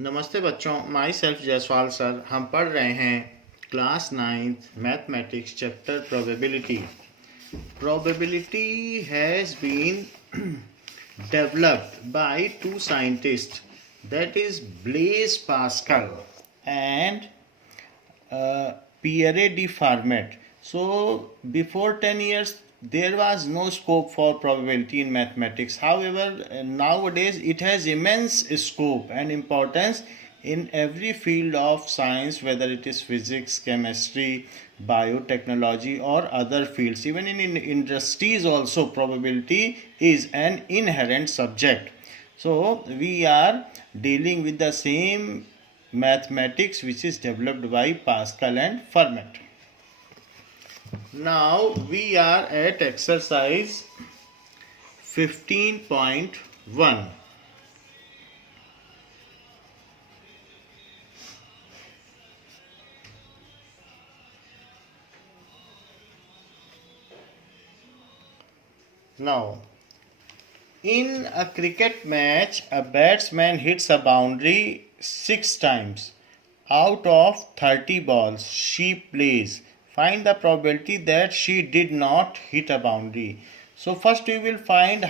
नमस्ते बच्चों, my self Jaiswal sir. हम पढ़ रहे हैं class 9th mathematics chapter probability. Probability has been developed by two scientists, that is Blaise Pascal and Pierre de Fermat. So before 10 years there was no scope for probability in mathematics. However, nowadays it has immense scope and importance in every field of science, whether it is physics, chemistry, biotechnology or other fields. Even in industries also probability is an inherent subject. So we are dealing with the same mathematics which is developed by Pascal and Fermat. Now we are at exercise 15.1. Now, in a cricket match, a batsman hits a boundary 6 times out of 30 balls she plays. Find the probability that she did not hit a boundary. So first we will find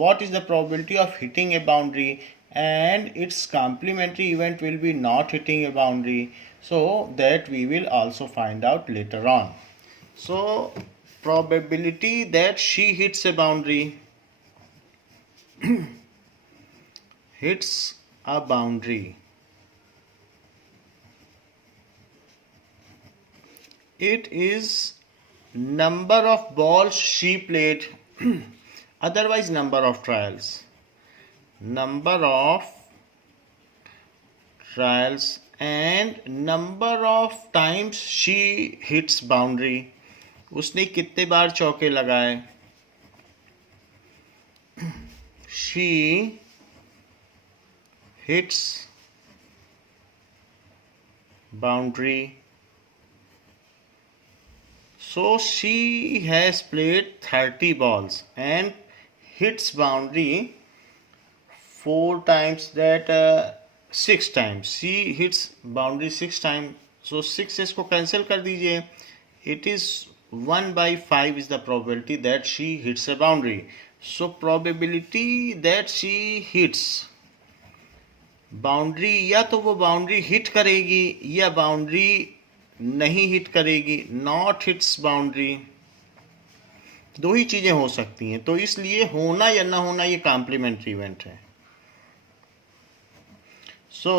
what is the probability of hitting a boundary, and its complementary event will be not hitting a boundary. So that we will also find out later on. So probability that she hits a boundary. Hits a boundary. It is number of balls she played, otherwise number of trials. Number of trials and number of times she hits boundary. उसने कितने बार चौके लगाए. She hits boundary. So she has played 30 balls and hits boundary 4 times, that 6 times. She hits boundary 6 times. So 6 इसको cancel कर दीजिए. It is 1/5 is the probability that she hits a boundary. So probability that she hits boundary, या तो वो boundary hit करेगी या boundary नहीं hit करेगी, नॉट हिट्स बाउंड्री. दो ही चीजें हो सकती हैं, तो इसलिए होना या ना होना ये कॉम्प्लीमेंट्री इवेंट है. So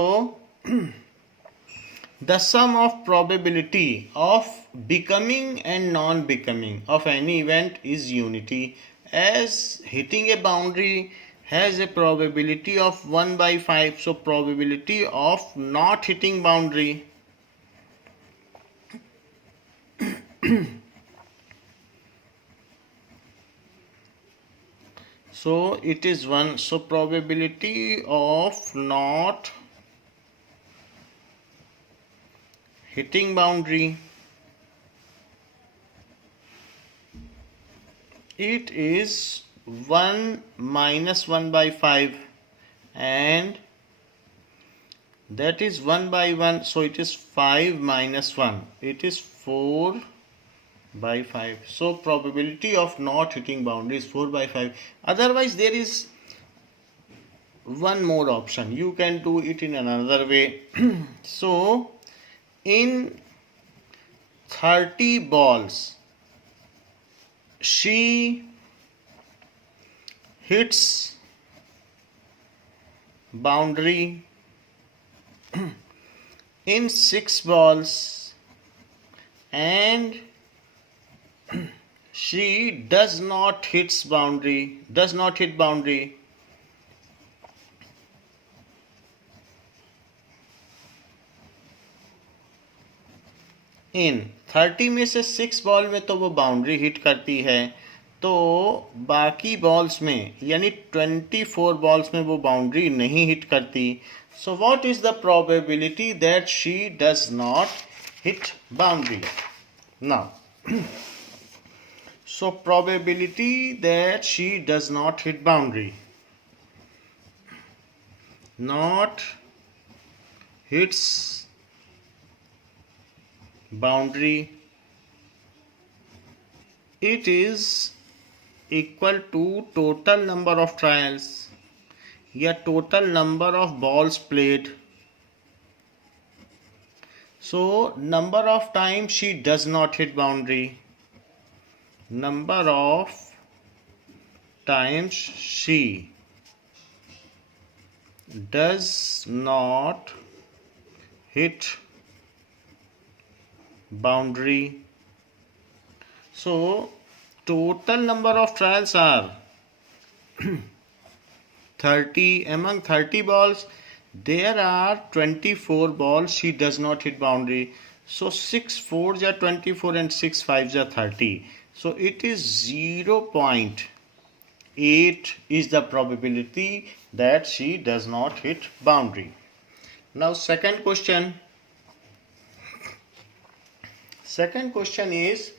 the sum of probability of becoming and non becoming of any event is unity. As hitting a boundary has a probability of 1/5, so probability of not hitting boundary so it is 1. So probability of not hitting boundary, it is 1 minus 1/5, and that is 1/1, so it is 5 minus 1, it is 4/5. So probability of not hitting boundary is 4/5. Otherwise there is one more option, you can do it in another way. So in 30 balls she hits boundary in 6 balls, and she does not hit boundary. इन 30 में से 6 ball में तो वो boundary hit करती है, तो बाकी balls में यानी 24 बॉल्स में वो बाउंड्री नहीं हिट करती. सो what is the probability that she does not hit boundary. Now so probability that she does not hit boundary, not hits boundary, it is equal to total number of trials या total number of balls played. So number of times she does not hit boundary, number of times she does not hit boundary. So total number of trials are 30. Among 30 balls, there are 24 balls she does not hit boundary. So 6 4s are 24 and 6 5s are 30. So it is 0.8 is the probability that she does not hit boundary. Now second question. Second question is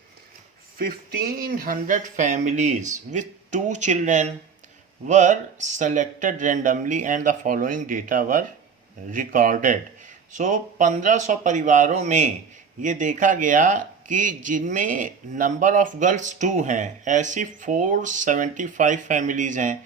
1500 families with 2 children were selected randomly and the following data were recorded. So 1500 परिवारों में ये देखा गया कि जिनमें number of girls 2 हैं, ऐसी 475 families हैं.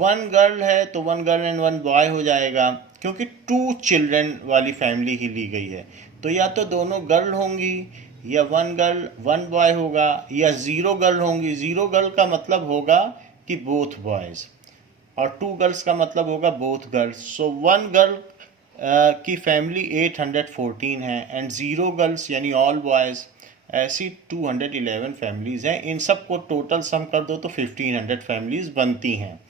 1 गर्ल है तो 1 गर्ल एंड 1 बॉय हो जाएगा, क्योंकि 2 चिल्ड्रन वाली फैमिली ही ली गई है. तो या तो दोनों गर्ल होंगी या 1 गर्ल 1 बॉय होगा, या 0 गर्ल होंगी. 0 गर्ल का मतलब होगा कि बोथ बॉयज़, और 2 गर्ल्स का मतलब होगा बोथ गर्ल्स. सो 1 गर्ल की फैमिली 814 है एंड 0 गर्ल्स यानी ऑल बॉयज़, ऐसी 211 फैमिलीज़ हैं. इन सब को टोटल सम कर दो तो 1500 फैमिलीज़ बनती हैं.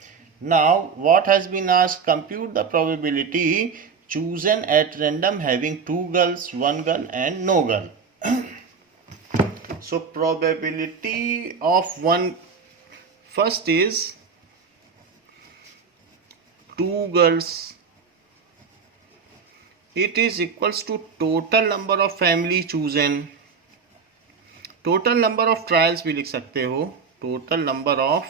Now what has been asked, compute the probability chosen at random having 2 girls, 1 girl and no girl. So probability of one, first is 2 girls, it is equals to total number of family chosen. Total number of trials भी लिख सकते हो, total number of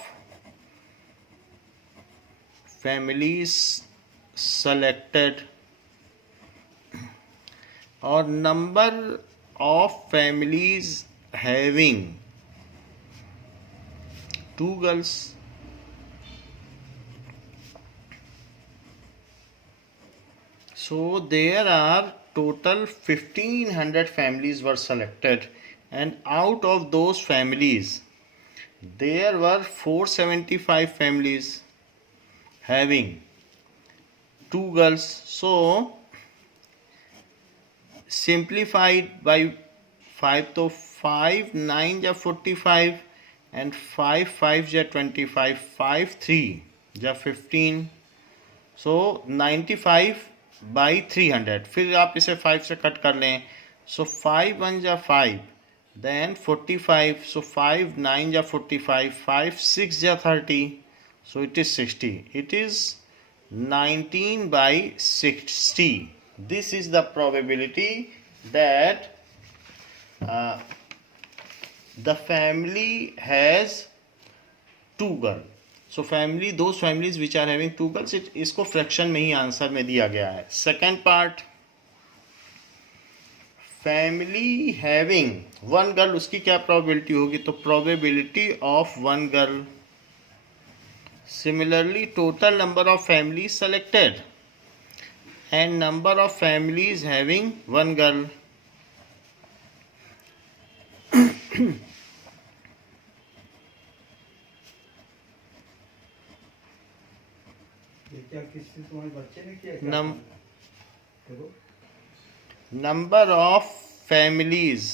families selected or number of families having 2 girls. So there are total 1500 families were selected, and out of those families there were 475 families having 2 girls. So simplified by 5, तो 5 9 या 45 and 5 5 या 25, 5 3 या 15. So 95 by 300. फिर आप इसे 5 से cut कर लें. So 5 1 या 5, then 45. So 5 9 या 45, 5 6 या 30. So it is 60. It is 19 by 60. This is the probability that the family has 2 girls. So family, those families which are having 2 girls, इसको फ्रैक्शन में ही आंसर में दिया गया है. Second part, family having 1 girl, उसकी क्या प्रोबेबिलिटी होगी, तो probability of 1 girl. Similarly total number of families selected and number of families having 1 girl. Number of families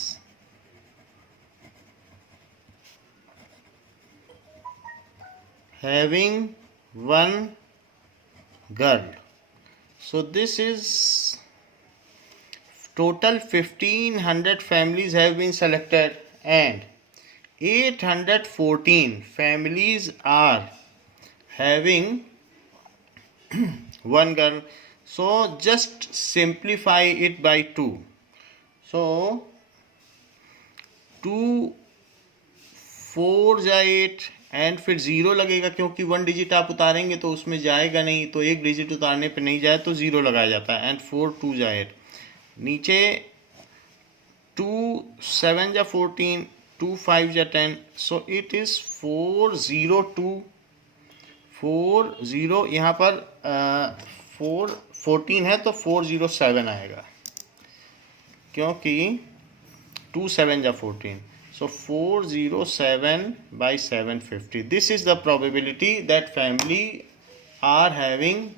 having 1 girl. So this is total 1500 families have been selected and 814 families are having 1 girl. So just simplify it by 2. So 2 4 is 8 and फिर 0 लगेगा, क्योंकि 1 digit आप उतारेंगे तो उसमें जाएगा नहीं, तो 1 डिजिट उतारने पे नहीं जाए तो 0 लगाया जाता है। एंड 4 2 जा 8, नीचे 2 7 जा 14, 2 5 जा 10, सो इट इज़ 402 40, यहाँ पर 14 है तो 407 आएगा, क्योंकि 2 7 जा 14, so 407 by 750. This is the probability that family are having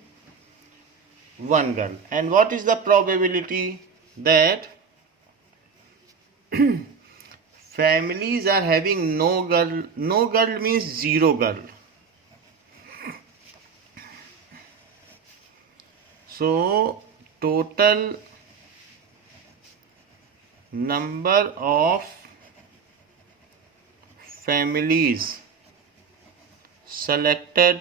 one girl. And what is the probability that families are having no girl? No girl means zero girl. So total number of families selected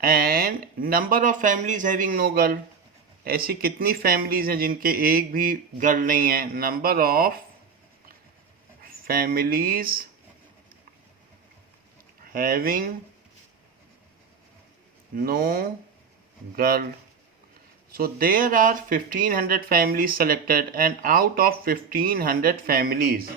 and number of families having no girl. ऐसी कितनी families हैं जिनके एक भी girl नहीं है? Number of families having no girl. So there are 1500 families selected, and out of 1500 families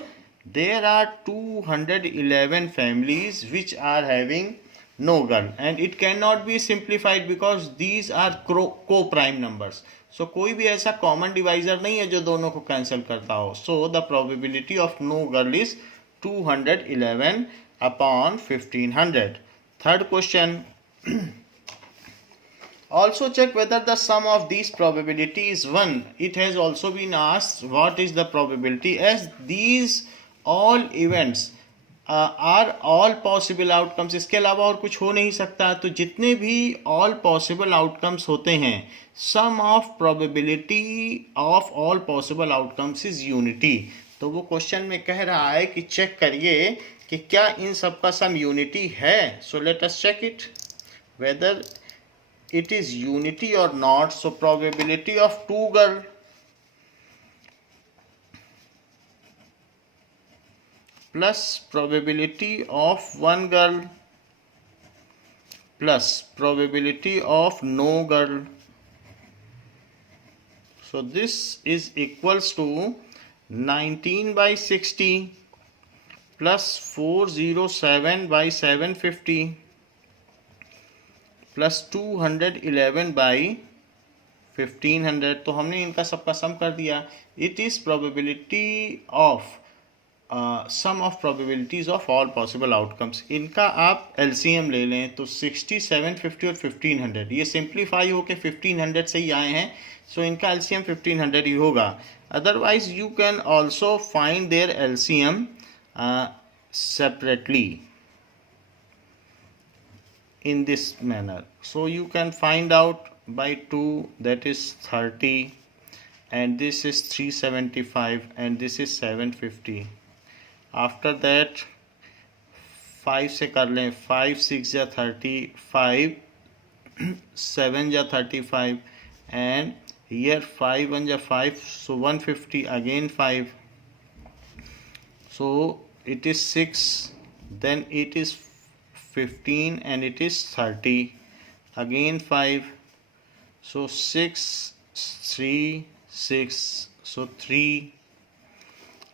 there are 211 families which are having no girl, and it cannot be simplified because these are co-prime numbers. So कोई भी ऐसा common divisor नहीं है जो दोनों को cancel करता हो. So the probability of no girl is 211 upon 1500. Third question. Also check whether the sum of these probability is 1. It has also been asked what is the probability, as these all events are all possible outcomes. इसके अलावा और कुछ हो नहीं सकता. तो जितने भी all possible outcomes होते हैं, sum of probability of all possible outcomes is unity. तो वो क्वेश्चन में कह रहा है कि चेक करिए कि क्या इन सब का सम यूनिटी है. So let us check it whether it is unity or not. So probability of 2 girl plus probability of 1 girl plus probability of no girl. So this is equals to 19 by 60 plus 407 by 750 plus 211 by 1500. तो हमने इनका सबका sum कर दिया. It is probability of sum of probabilities of all possible outcomes. इनका आप LCM ले लें तो 60, 750 और 1500 ये सिंप्लीफाई होके 1500 से ही आए हैं. सो इनका एलसीएम 1500 ही होगा. Otherwise you can also find their LCM separately in this manner. So you can find out by 2, that is 30, and this is 375, and this is 750. After that 5 से कर लें. 5 6 या 35, 7 या 35, and here 5 1 या 5, so 150, again 5, so it is 6, then it is 15, and it is 30, again 5, so 6 3 6, so 3,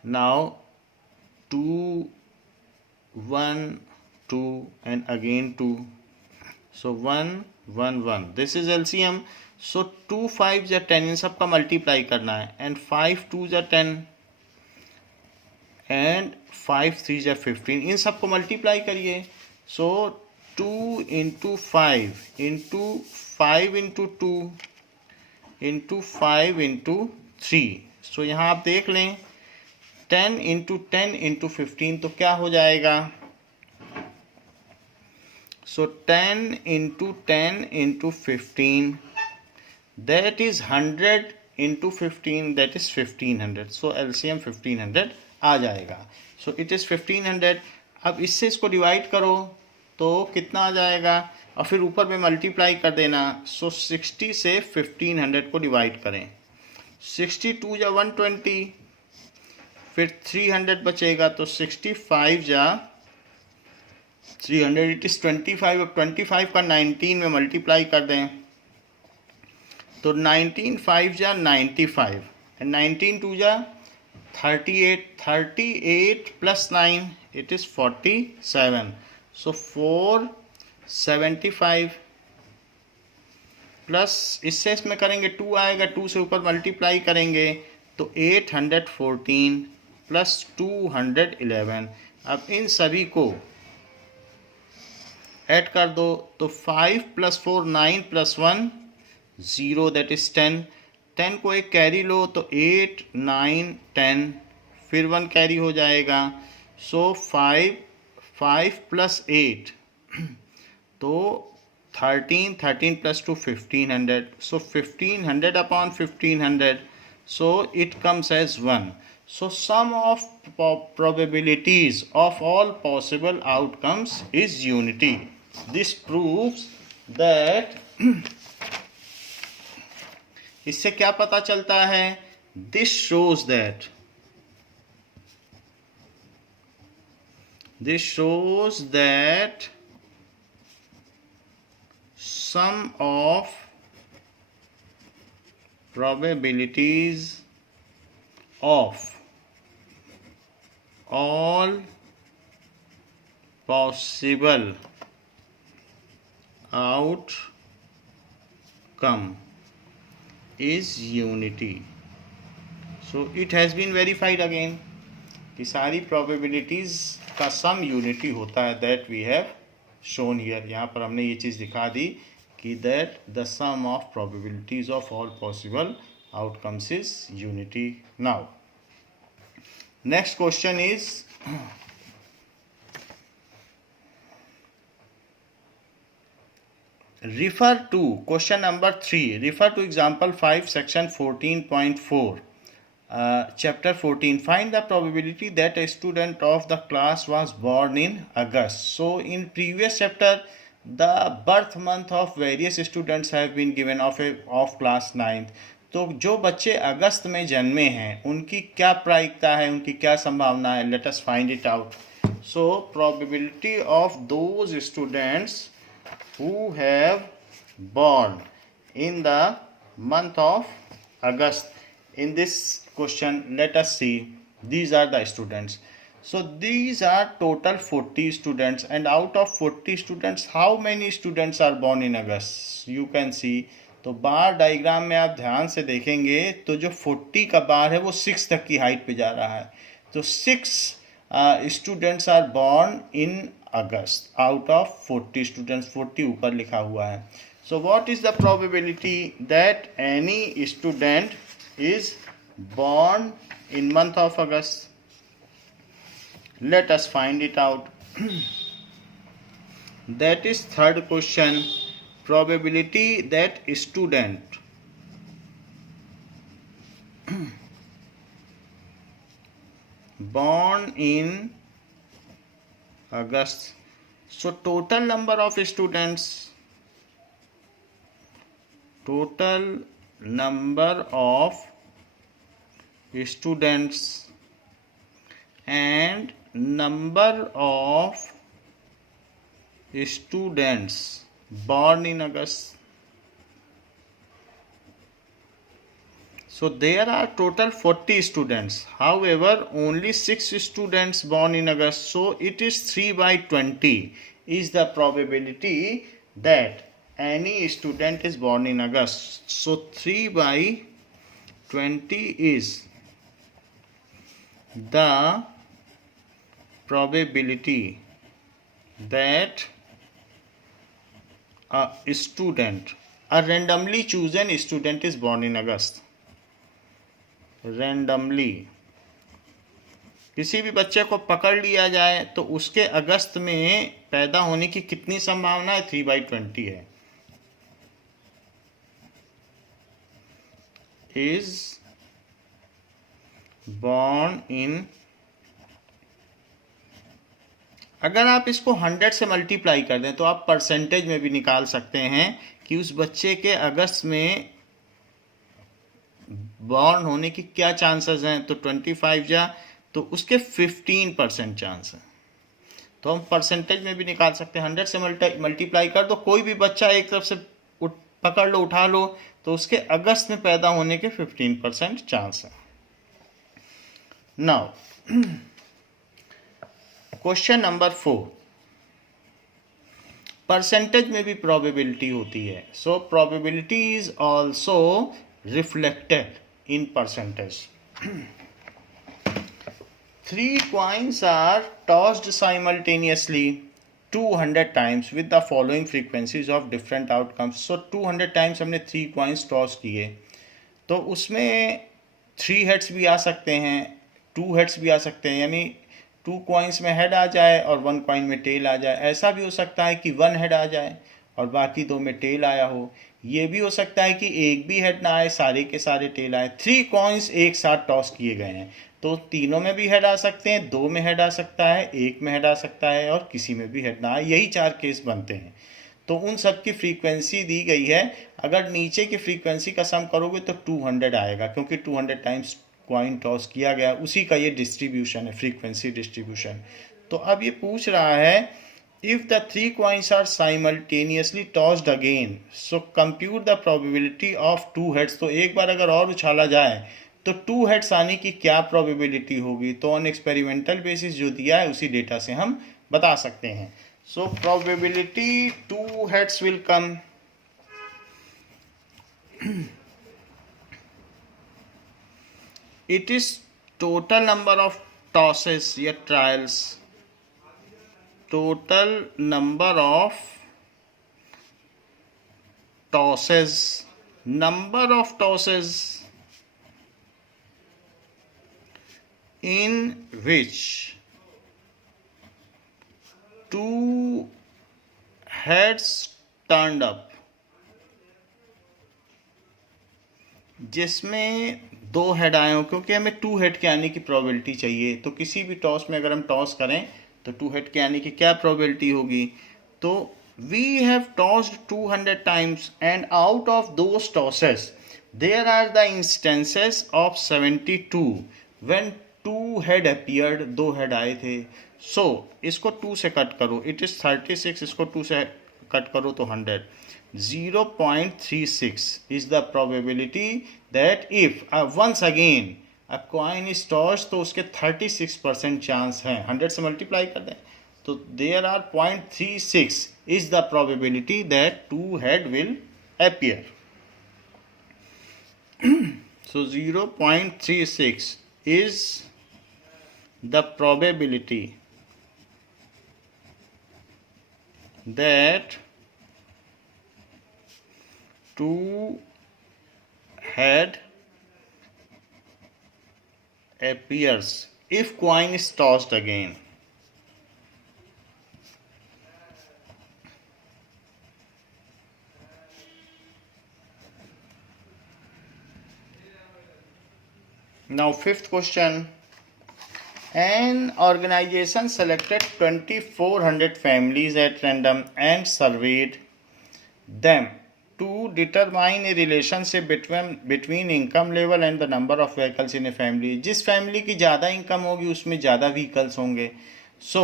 now 2 1 2, and again 2, so 1 1 1. this is LCM. so 2 5 या 10 इन सब का multiply करना है, and 5 2 या 10, and 5 3 या 15. इन सब को मल्टीप्लाई करिए. So 2 into 5 into 5 into 2 into 5 into 3. So यहाँ आप देख लें 10 into 10 into 15 तो क्या हो जाएगा. So 10 into 10 into 15, that is 100 into 15, that is 1500. So LCM 1500 आ जाएगा. So it is 1500. अब इससे इसको डिवाइड करो तो कितना आ जाएगा, और फिर ऊपर में मल्टीप्लाई कर देना. सो 60 से 1500 को डिवाइड करें. 62 या 120, फिर 300 बचेगा, तो 65 या 300 इट इज 25। अब 25 का 19 में मल्टीप्लाई कर दें तो 19 5 जा 95 एंड 19 2 जा 38, 38 plus 9 it is 47, so 475 plus इससे इसमें करेंगे 2 आएगा, 2 से ऊपर मल्टीप्लाई करेंगे तो 814 प्लस 211। अब इन सभी को ऐड कर दो तो 5 प्लस 4 9 प्लस 1 0 दैट इज 10। 10 को एक कैरी लो तो 8 9 10 फिर 1 कैरी हो जाएगा, सो 5 प्लस 8 तो 13 13 plus 2 1500, so 1500 upon 1500, so it comes as 1. So sum of probabilities of all possible outcomes is unity. This proves that इससे क्या पता चलता है? This shows that sum of probabilities of all possible outcome is unity. So it has been verified again कि सारी probabilities का सम unity होता है, that we have shown here. यहाँ पर हमने ये चीज़ दिखा दी कि that the sum of probabilities of all possible outcomes is unity. Now next question is refer to question number 3, refer to example 5 section 14.4 chapter 14. Find the probability that a student of the class was born in August. So in previous chapter the birth month of various students have been given of class 9th. तो जो बच्चे अगस्त में जन्मे हैं उनकी क्या प्रायिकता है, उनकी क्या संभावना है? Late us find it out. So probability of those students who have born in the month of August. In this question, let us see, these are the students. So these are total 40 students, and out of 40 students, how many students are born in August? You can see. तो बार diagram में आप ध्यान से देखेंगे तो जो 40 का बार है वो 6 तक की हाइट पे जा रहा है। तो 6 students are born in August out of 40 students, 40 ऊपर लिखा हुआ है। So what is the probability that any student is born in month of August? Let us find it out. That is third question, probability that student born in August. So total number of students, total number of students and number of students born in August. So there are total 40 students. However, only 6 students born in August. So it is 3/20 is the probability that any student is born in August. So 3/20 is the probability that a student, a randomly chosen student is born in August. Randomly किसी भी बच्चे को पकड़ लिया जाए तो उसके अगस्त में पैदा होने की कितनी संभावना है? 3/20 है। is born in, अगर आप इसको 100 से मल्टीप्लाई कर दें तो आप परसेंटेज में भी निकाल सकते हैं कि उस बच्चे के अगस्त में बॉर्न होने की क्या चांसेस हैं। तो 25 जा तो उसके 15% चांस है। तो हम परसेंटेज में भी निकाल सकते हैं। 100 से मल्टीप्लाई कर दो, कोई भी बच्चा एक तरफ से पकड़ लो, उठा लो, तो उसके अगस्त में पैदा होने के 15% चांस है। नाउ क्वेश्चन नंबर 4, परसेंटेज में भी प्रोबेबिलिटी होती है। So probability is also reflected in percentage. 3 coins are tossed simultaneously 200 times with the following frequencies of different outcomes. So 200 times हमने 3 coins toss किए, तो उसमें 3 heads भी आ सकते हैं, 2 heads भी आ सकते हैं, यानी 2 coins में head आ जाए और 1 coin में tail आ जाए। ऐसा भी हो सकता है कि 1 head आ जाए और बाकी 2 में tail आया हो। ये भी हो सकता है कि एक भी हेड ना आए, सारे के सारे टेल आए। 3 कॉइन्स एक साथ टॉस किए गए हैं, तो तीनों में भी हेड आ सकते हैं, 2 में हेड आ सकता है, 1 में हेड आ सकता है और किसी में भी हेड ना आए। यही 4 केस बनते हैं। तो उन सब की फ्रीक्वेंसी दी गई है। अगर नीचे की फ्रीक्वेंसी का सम करोगे तो 200 आएगा, क्योंकि 200 टाइम्स कॉइन टॉस किया गया, उसी का ये डिस्ट्रीब्यूशन है, फ्रीक्वेंसी डिस्ट्रीब्यूशन। तो अब ये पूछ रहा है, if the 3 coins are simultaneously tossed again, so compute the probability of 2 heads। तो एक बार अगर और उछाला जाए तो 2 heads आने की क्या प्रोबेबिलिटी होगी? तो ऑन एक्सपेरिमेंटल बेसिस जो दिया है उसी डेटा से हम बता सकते हैं। So probability 2 heads will come, it is total number of tosses या trials, total number of tosses, number of tosses in which 2 heads turned up, जिसमें 2 हेड आए हो, क्योंकि हमें 2 हेड के आने की प्रोबेबिलिटी चाहिए। तो किसी भी टॉस में अगर हम टॉस करें तो 2 हेड के आने की क्या प्रोबेबिलिटी होगी? तो we have tossed 200 times and out of those tosses there are the instances of 72 when 2 head appeared, 2 head आए थे। सो इसको 2 से कट करो, इट इज 36, इसको 2 से कट करो तो 100। 0.36 is the probability that if once again a coin is tossed, तो उसके 36% चांस हैं। 100 से मल्टीप्लाई कर दें तो there are 0.36 is the probability that 2 head will appear. So 0.36 is the probability that 2 head appears if coin is tossed again. Now fifth question, an organization selected 2400 families at random and surveyed them to determine a relationship between income level and the number of vehicles in a family। जिस family की ज़्यादा income होगी उसमें ज़्यादा vehicles होंगे। सो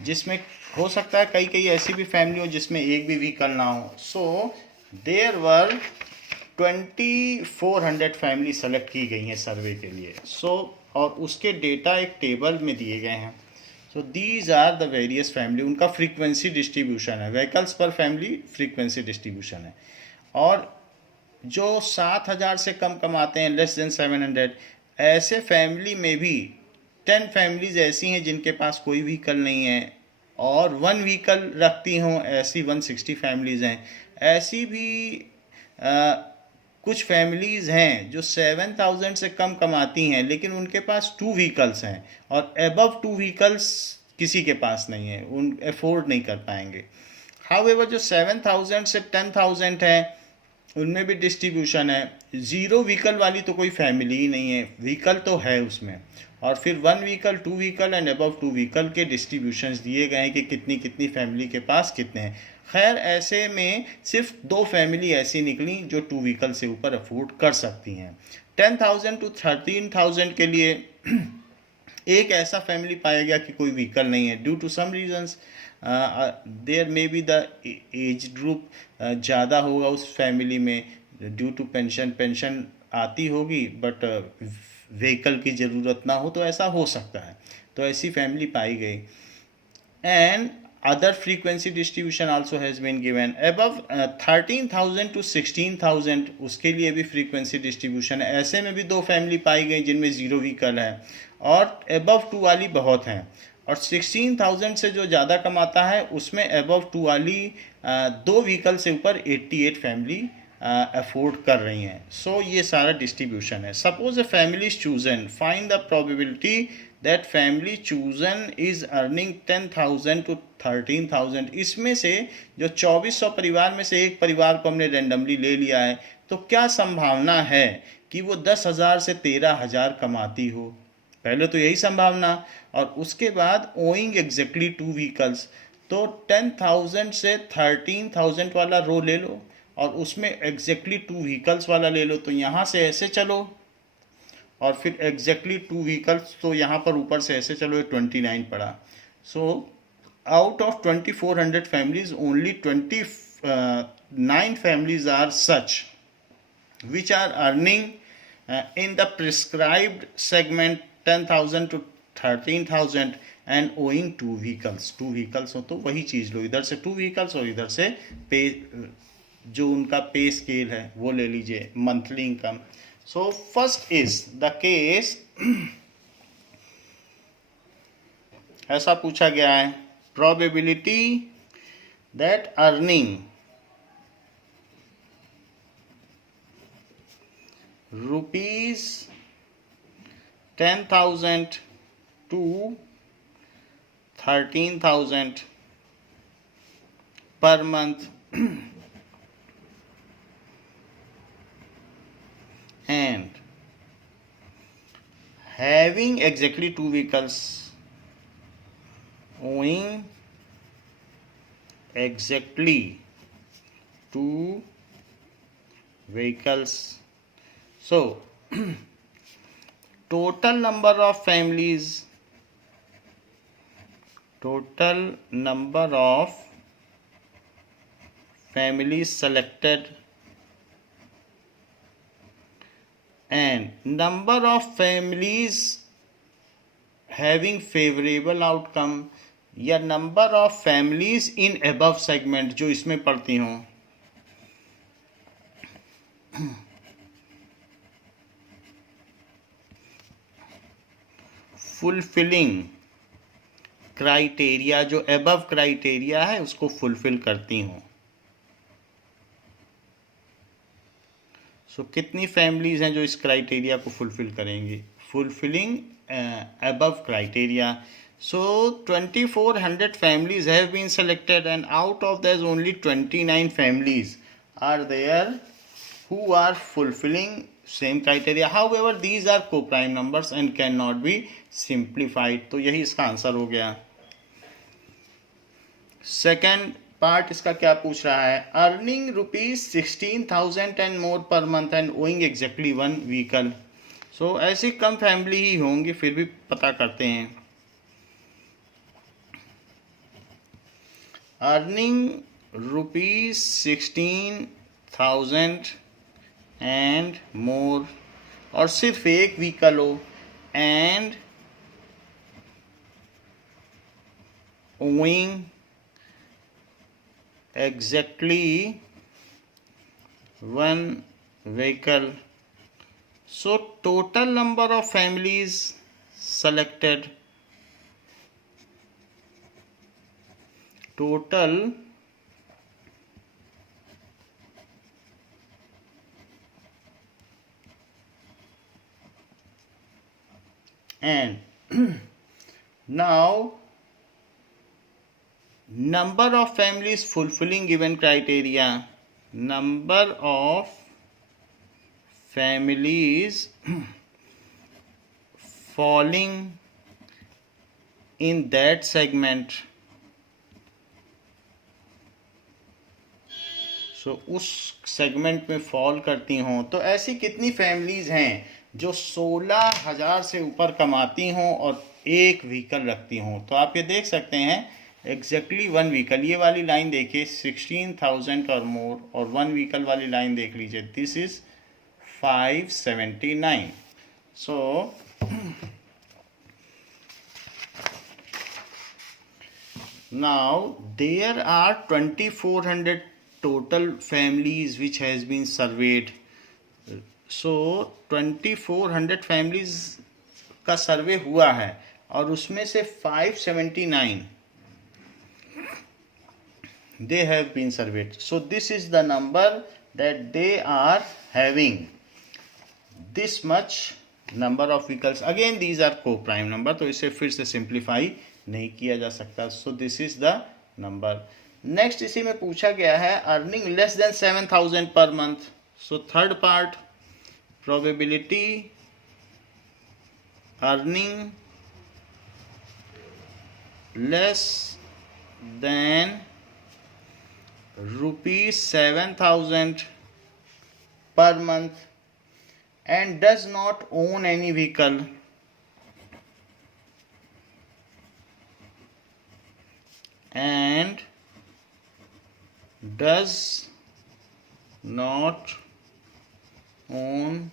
जिसमें हो सकता है कई ऐसी भी फैमिली हो जिसमें एक भी व्हीकल ना हो। So there were 2400 family select की गई हैं सर्वे के लिए। सो और उसके डेटा एक टेबल में दिए गए हैं। So these are the various family, उनका फ्रीक्वेंसी डिस्ट्रीब्यूशन है, व्हीकल्स पर फैमिली फ्रीक्वेंसी डिस्ट्रीब्यूशन है। और जो 7000 से कम कमाते हैं, लेस देन 700, ऐसे फैमिली में भी 10 फैमिलीज ऐसी हैं जिनके पास कोई व्हीकल नहीं है और 1 व्हीकल रखती हों, ऐसी 160 फैमिलीज हैं। ऐसी भी कुछ फैमिलीज़ हैं जो 7000 से कम कमाती हैं लेकिन उनके पास 2 व्हीकल्स हैं और अबव 2 व्हीकल्स किसी के पास नहीं है, उन अफोर्ड नहीं कर पाएंगे। हाउएवर जो 7000 से 10000 है उनमें भी डिस्ट्रीब्यूशन है। 0 व्हीकल वाली तो कोई फैमिली ही नहीं है, व्हीकल तो है उसमें, और फिर 1 vehicle, 2 vehicle and above 2 vehicle के डिस्ट्रीब्यूशंस दिए गए हैं कि कितनी फैमिली के पास कितने हैं। खैर ऐसे में सिर्फ 2 फैमिली ऐसी निकली जो 2 व्हीकल से ऊपर अफोर्ड कर सकती हैं। 10,000 to 13,000 के लिए एक ऐसा फैमिली पाया गया कि कोई व्हीकल नहीं है, due to some reasons, there may be the age group ज़्यादा होगा उस फैमिली में, ड्यू टू पेंशन आती होगी बट व्हीकल की ज़रूरत ना हो, तो ऐसा हो सकता है। तो ऐसी फैमिली पाई गई। And other frequency distribution also has been given above 13,000 to 16,000, उसके लिए भी frequency distribution है। ऐसे में भी दो फैमिली पाई गई जिनमें जीरो व्हीकल है, और above 2 वाली बहुत हैं, और 16,000 से जो ज़्यादा कमाता है उसमें above 2 वाली दो व्हीकल से ऊपर 88 फैमिली अफोर्ड कर रही हैं। सो ये सारा डिस्ट्रीब्यूशन है। Suppose a family is chosen, find the probability that family chosen is earning 10,000 to 13,000। इसमें से जो 2400 परिवार में से एक परिवार को हमने रेंडमली ले लिया है, तो क्या संभावना है कि वो 10,000 से 13,000 कमाती हो? पहले तो यही संभावना, और उसके बाद ओइंग एग्जैक्टली 2 व्हीकल्स, तो 10,000 से 13,000 वाला रो ले लो और उसमें एग्जैक्टली 2 व्हीकल्स वाला ले लो। तो यहाँ से ऐसे चलो और फिर एग्जैक्टली 2 व्हीकल्स, तो यहाँ पर ऊपर से ऐसे चलो, 29 पड़ा। So out of 2400 families only 29 families are such which are earning in the prescribed segment 10,000 to 13,000 and owing 2 vehicles। 2 vehicles हो तो वही चीज़ लो, इधर से 2 vehicles और इधर से पे, जो उनका पे स्केल है वो ले लीजिए, monthly income. So first is the case, ऐसा पूछा गया है, probability that earning rupees 10,000 to 13,000 per month and having exactly 2 vehicles, owing exactly 2 vehicles। So total number of families selected and number of families having favorable outcome, या number of families in above segment जो इसमें पढ़ती हों। Fulfilling criteria, जो above criteria है उसको fulfil करती हूँ। सो कितनी फैमिलीज हैं जो इस क्राइटेरिया को फुलफिल करेंगी? Fulfilling above criteria. So 2400 families have been selected and out of those only 29 families are there who are fulfilling same criteria। However, these are co-prime numbers and cannot be simplified। तो यही इसका answer हो गया। Second part इसका क्या पूछ रहा है? Earning rupees 16,000 and more per month and owing exactly 1 vehicle. So ऐसी कम फैमिली ही होंगी, फिर भी पता करते हैं। अर्निंग रुपीज 16,000 एंड मोर, और सिर्फ एक व्हीकल हो, and owing exactly 1 vehicle. So total number of families selected, total and now number of families fulfilling given criteria, number of families falling in that segment। सो उस सेगमेंट में fall करती हों, तो ऐसी कितनी फैमिलीज हैं जो 16,000 से ऊपर कमाती हों और एक व्हीकल रखती हों। तो आप ये देख सकते हैं एग्जैक्टली वन व्हीकल, ये वाली लाइन देखिए 16,000 और मोर, और वन व्हीकल वाली लाइन देख लीजिए, this is 579. So now there are 2400 total families which has been surveyed. So 2400 families का सर्वे हुआ है और उसमें से 579 they have been surveyed. So this is the number that they are having. This much number of vehicles. Again these are co-prime number, तो इसे फिर से सिंप्लीफाई नहीं किया जा सकता. So this is the number. Next इसी में पूछा गया है earning less than 7,000 per month. So third part, probability earning less than rupees 7,000 per month and does not own any vehicle, and does not own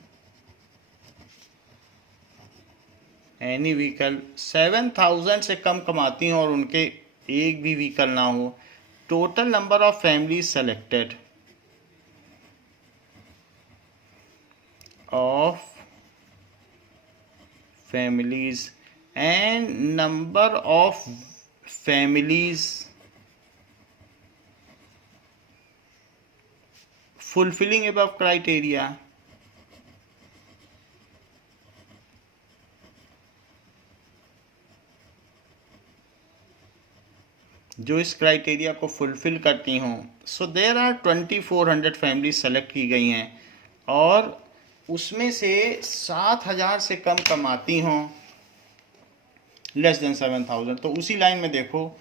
any vehicle. 7,000 से कम कमाती हो और उनके एक भी व्हीकल ना हो. Total number of families selected of families and number of families fulfilling above criteria. जो इस क्राइटेरिया को फुलफिल करती हों. So there are 2400 families select की गई हैं और उसमें से 7,000 से कम कमाती हों, लेस देन 7,000, तो उसी लाइन में देखो,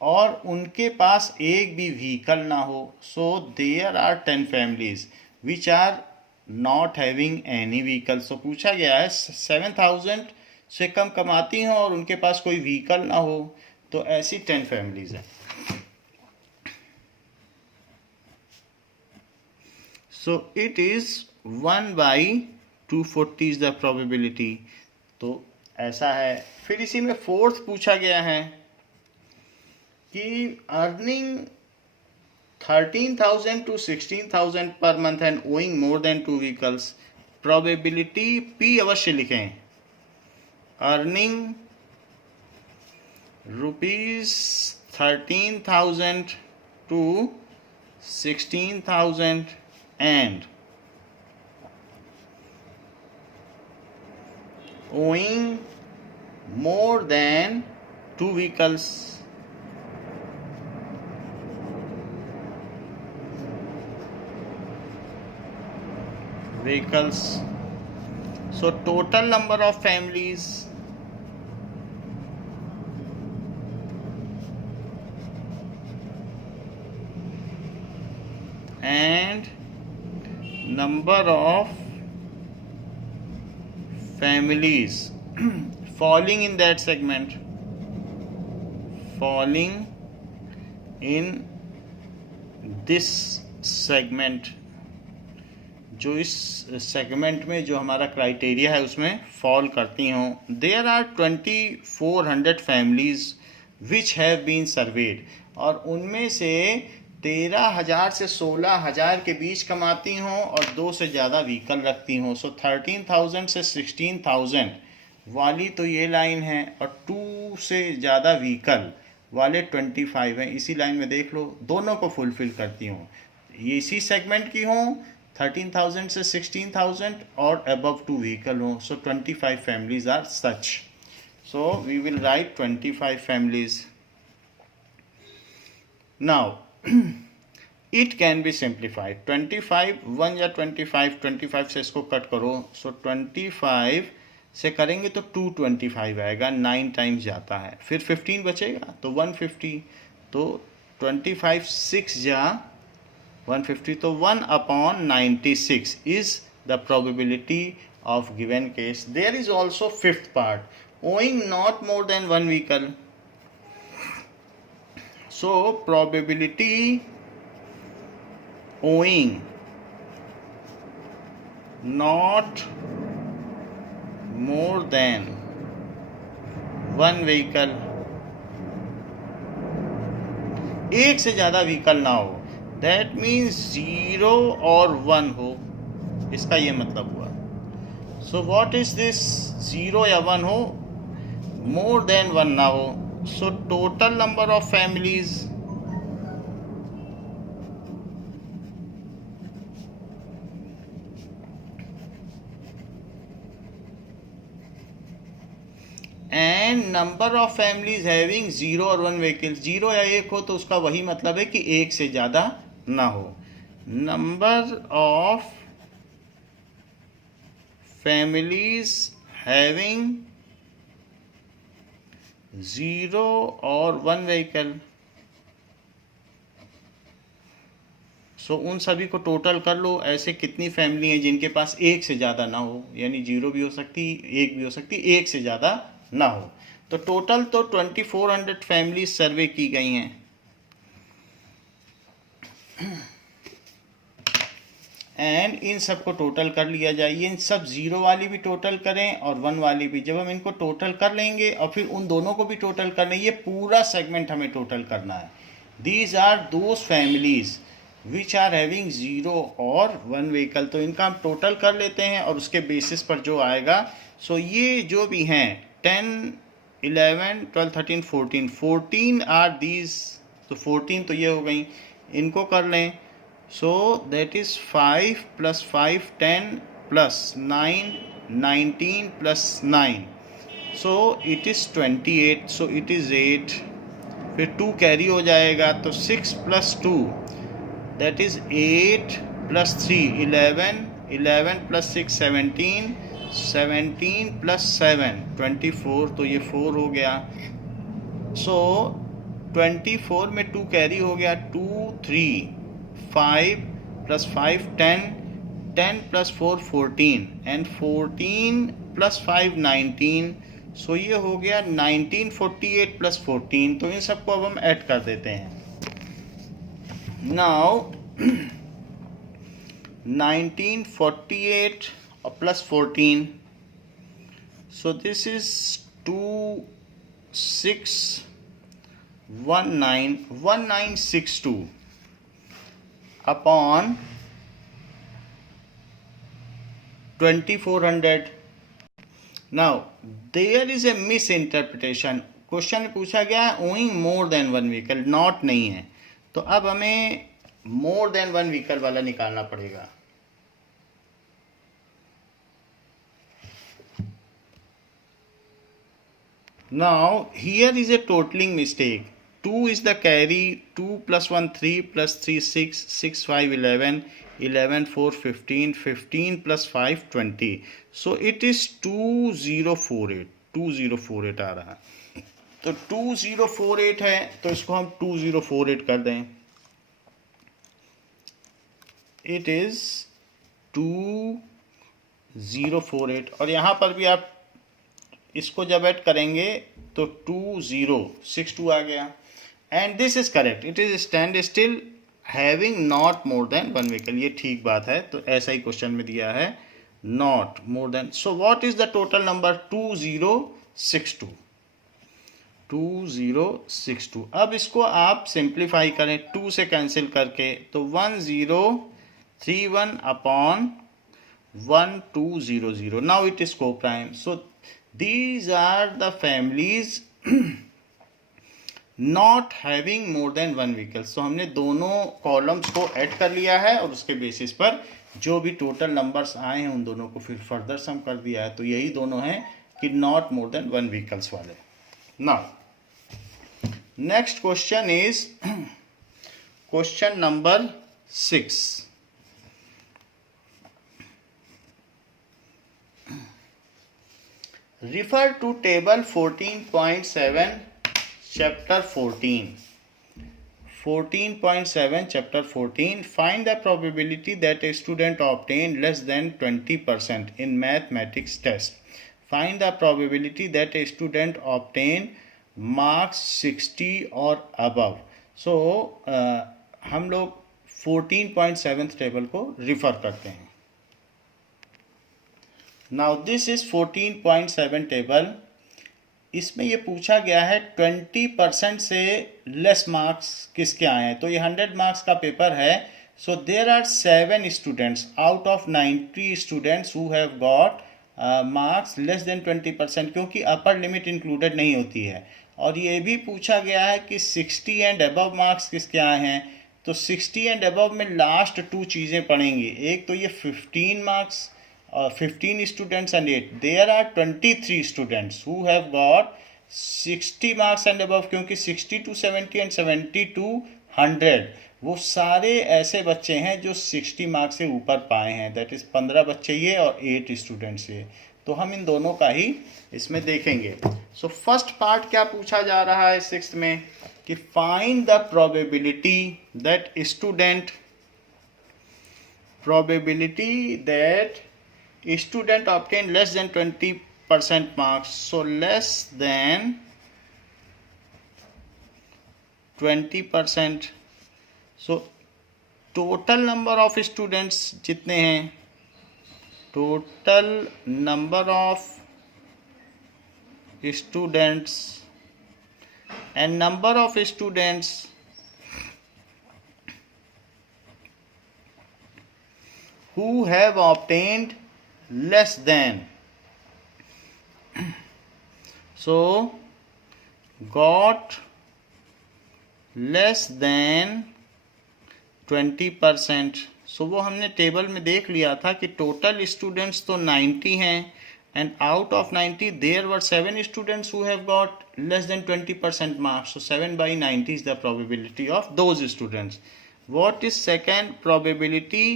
और उनके पास एक भी व्हीकल ना हो. So there are 10 families which are not having any vehicle. So पूछा गया है 7,000 से कम कमाती हों और उनके पास कोई व्हीकल ना हो, तो ऐसी 10 फैमिलीज हैं. So it is 1/240 is the probability. तो ऐसा है. फिर इसी में फोर्थ पूछा गया है कि अर्निंग 13,000 to 16,000 पर month and owing more than 2 vehicles, probability P अवश्य लिखें. Earning rupees 13,000 to 16,000 and owing more than 2 vehicles. So total number of families and number of families falling in that segment, falling in this segment, जो इस segment में जो हमारा criteria है उसमें fall करती हों. There are 2400 families which have been surveyed और उनमें से 13,000 से 16,000 के बीच कमाती हों और 2 से ज़्यादा व्हीकल रखती हों. सो 13,000 से 16,000 वाली तो ये लाइन है और 2 से ज़्यादा व्हीकल वाले 25 हैं. इसी लाइन में देख लो, दोनों को फुलफिल करती हों, ये इसी सेगमेंट की हों, 13,000 से 16,000 और अबव 2 व्हीकल हों. So 25 families are such. So we will write 25 families. Now it can be simplified. 25 1 या 25 से इसको कट करो. सो 25 से करेंगे तो 225 आएगा, 9 टाइम्स जाता है. फिर 15 बचेगा तो 150, तो 25 6 जा 150, तो 1/96 is the probability of given case. There is also fifth part. owing not more than one vehicle. So probability owing not more than one vehicle, एक से ज़्यादा व्हीकल ना हो, दैट मीन्स 0 और 1 हो, इसका ये मतलब हुआ. सो व्हाट इज दिस? 0 या 1 हो, मोर देन 1 ना हो. सो total number of families and number of families having 0 और 1 व्हीकल. 0 या 1 हो तो उसका वही मतलब है कि एक से ज़्यादा ना हो. नंबर ऑफ फैमिलीज हैविंग 0 और 1 व्हीकल. सो उन सभी को टोटल कर लो. ऐसे कितनी फैमिली हैं जिनके पास एक से ज़्यादा ना हो, यानी 0 भी हो सकती, 1 भी हो सकती, एक से ज़्यादा ना हो. तो टोटल तो 2400 फैमिली सर्वे की गई हैं. एंड इन सब को टोटल कर लिया जाए. इन सब 0 वाली भी टोटल करें और 1 वाली भी. जब हम इनको टोटल कर लेंगे और फिर उन दोनों को भी टोटल कर लेंगे, ये पूरा सेगमेंट हमें टोटल करना है. These are those families which are having 0 और 1 व्हीकल. तो इनका हम टोटल कर लेते हैं और उसके बेसिस पर जो आएगा. सो ये जो भी हैं 10, 11, 12, 13, 14 आर दीज. तो 14 तो ये हो गई, इनको कर लें. So that is 5 plus 5 10 plus 9 19 plus 9. So it is 28. So it is 8. फिर 2 कैरी हो जाएगा तो 6 plus 2 that is 8 plus 3 11. 11 plus 6 17. 17 plus 7 24. तो ये 4 हो गया. So 24 में 2 कैरी हो गया. 2 3 5 plus 5 10. 10 plus 4 14 and 14 plus 5 19. सो ये हो गया 1948 plus 14. तो इन सबको अब हम ऐड कर देते हैं. Now 1948 plus 14. So this is 1962 upon 2400. Now there is a misinterpretation. Question में पूछा गया owing more than 1 vehicle, not नहीं है. तो अब हमें मोर देन 1 व्हीकल वाला निकालना पड़ेगा. Now here is a totaling mistake. 2 is the carry. 2 plus 1 3 plus 3 6. 6 5 11. 11 4 15. 15 plus 5 20. So it is 2048. 2048 आ रहा है. तो 2048 है तो इसको हम 2048 कर दें. It is 2048. और यहाँ पर भी आप इसको जब ऐड करेंगे तो 2062 आ गया. And this is correct. It is stand still having not more than 1 vehicle. ये ठीक बात है. तो ऐसा ही क्वेश्चन में दिया है, not more than. So what is the total number? 2062. 2062. अब इसको आप सिंप्लीफाई करें 2 से कैंसिल करके. तो 1031 अपॉन 1200. नाउ इट इज को prime. So these are the families not having more than 1 vehicle. So हमने दोनों कॉलम्स को ऐड कर लिया है और उसके बेसिस पर जो भी टोटल नंबर्स आए हैं उन दोनों को फिर फर्दर सम कर दिया है. तो यही दोनों हैं कि नॉट मोर देन 1 व्हीकल्स वाले. Now next question is question number 6. Refer to table 14.7 chapter 14. 14.7 chapter 14. Find the probability that a student obtained less than 20% in mathematics test. Find the probability that a student obtain marks 60 or above. So हम लोग 14.7 table को refer करते हैं. Now this is 14.7 table. इसमें ये पूछा गया है 20% से लेस मार्क्स किसके आए हैं. तो ये 100 मार्क्स का पेपर है. So there are 7 students out of 90 students who have got marks less than 20%, क्योंकि अपर लिमिट इंक्लूडेड नहीं होती है. और ये भी पूछा गया है कि 60 एंड अबव मार्क्स किसके आए हैं. तो 60 एंड अबव में लास्ट 2 चीज़ें पढ़ेंगे. एक तो ये 15 marks 15 students and 8. There are 23 students who have got 60 marks and above, क्योंकि 60 to 70 and 70 to 100 वो सारे ऐसे बच्चे हैं जो 60 मार्क्स से ऊपर पाए हैं. दैट इज 15 बच्चे ये और 8 स्टूडेंट्स ये. तो हम इन दोनों का ही इसमें देखेंगे. सो फर्स्ट पार्ट क्या पूछा जा रहा है 6th में कि find the probability that student student obtain less than 20% marks. So less than 20%. So total number of students जितने हैं, total number of students and number of students who have obtained less than, so got less than 20%. सो वो हमने table में देख लिया था कि total students तो 90 हैं and out of 90 there were 7 students who have got less than 20% marks. So 7/90 is the probability of those students. What is second probability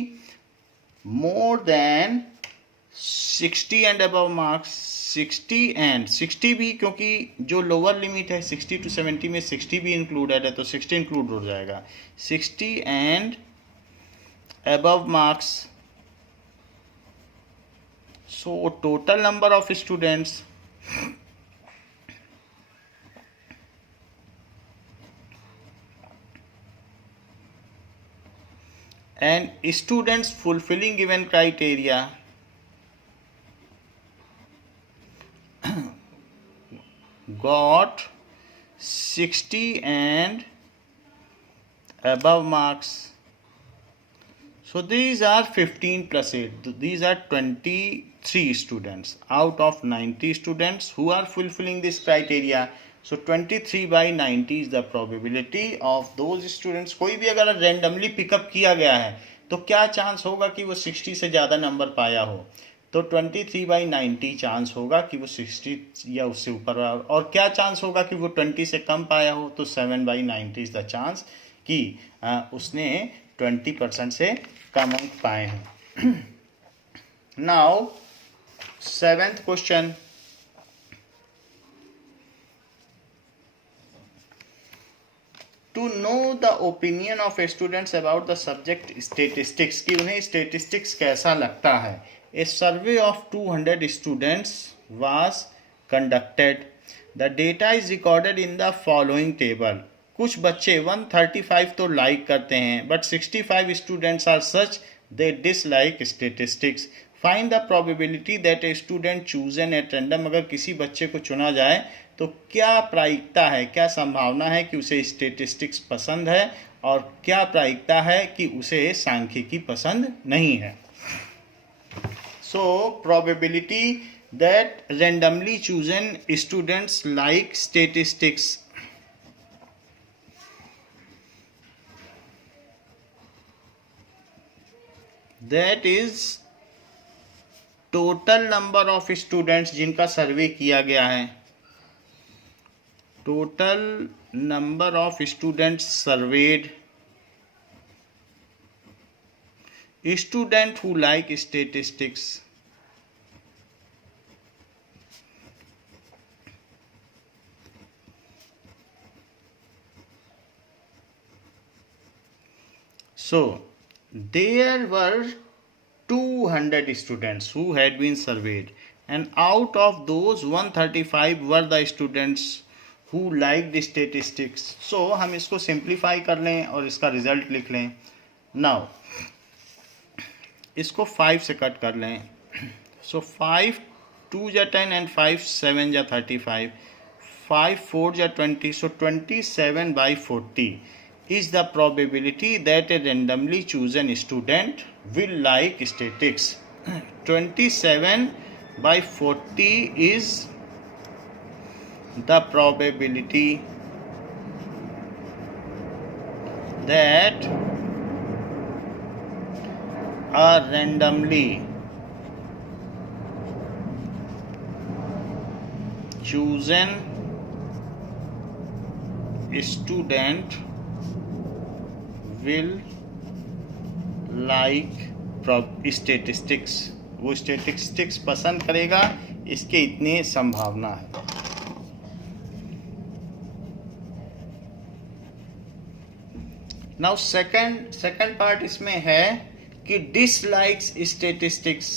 more than 60 and above marks. 60 भी, क्योंकि जो लोअर लिमिट है 60 to 70 में 60 भी included है, तो 60 include हो जाएगा. 60 and above marks. So total number of students and students fulfilling given criteria got 60 and above marks. So these are 15 plus 8. These are 23 students out of 90 students who are fulfilling this criteria. So 23/90 is the probability of those students. कोई भी अगर randomly pickup किया गया है तो क्या chance होगा कि वो 60 से ज़्यादा नंबर पाया हो. तो 23/90 चांस होगा कि वो 60 या उससे ऊपर, और क्या चांस होगा कि वो 20 से कम पाया हो. तो 7/90 इज द चांस कि उसने 20% से कम अंक पाए हैं. Now 7th question. To know the opinion of students about the subject statistics, कि उन्हें statistics कैसा लगता है. A survey of 200 students was conducted. The data is recorded in the following table. कुछ बच्चे 135 तो लाइक करते हैं, but 65 students are such they dislike statistics. Find the probability that a student chosen at random. अगर किसी बच्चे को चुना जाए तो क्या प्रायिकता है, क्या संभावना है कि उसे स्टेटिस्टिक्स पसंद है, और क्या प्रायिकता है कि उसे सांख्यिकी पसंद नहीं है. सो probability that randomly chosen students like statistics. That is total number of students जिनका सर्वे किया गया है. Total number of students surveyed. Student who like statistics. So there were 200 students who had been surveyed and out of those 135 were the students who liked statistics. So हम इसको simplify कर लें और इसका result लिख लें. Now इसको 5 से कट कर लें. So 5 2 जा 10 and 5 7 जा 35, 5 4 जा 20, so 27 by 40 is the probability that a randomly chosen student will like statistics. 27 by 40 is the probability that a randomly chosen student will like statistics. वो स्टेटिस्टिक्स पसंद करेगा, इसके इतनी संभावना है. नाउ सेकंड पार्ट इसमें है कि dislikes statistics.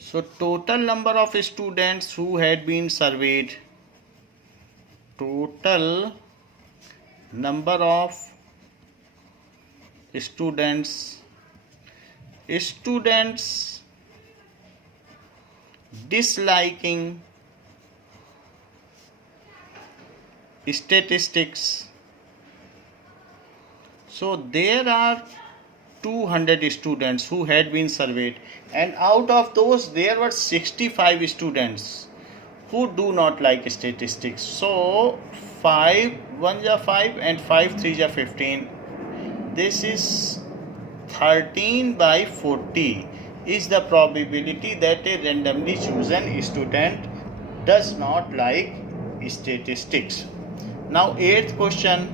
So total number of students who had been surveyed, total number of students disliking statistics. So there are 200 students who had been surveyed, and out of those there were 65 students who do not like statistics. So 5 1 ja 5 and 5 3 ja 15. This is 13 by 40 is the probability that a randomly chosen student does not like statistics. Now 8th question.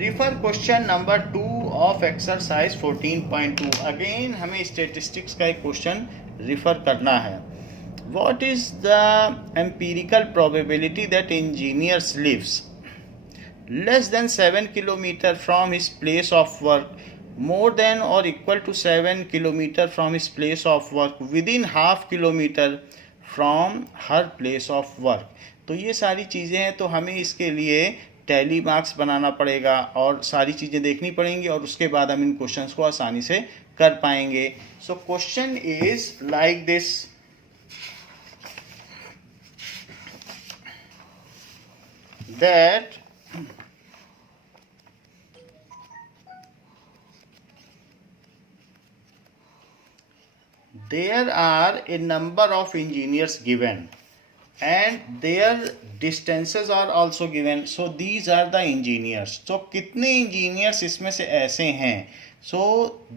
Refer question number 2 of exercise 14.2. Again हमें statistics का एक question refer करना है. What is the empirical probability that engineers lives less than 7 km from his place of work, more than or equal to 7 km from his place of work, within half kilometer from her place of work? तो ये सारी चीज़ें हैं, तो हमें इसके लिए tally marks बनाना पड़ेगा और सारी चीज़ें देखनी पड़ेंगी और उसके बाद हम इन क्वेश्चंस को आसानी से कर पाएंगे. So question is like this. That there are a number of engineers given and their distances are also given. So these are the engineers. So कितने engineers इसमें से ऐसे हैं? So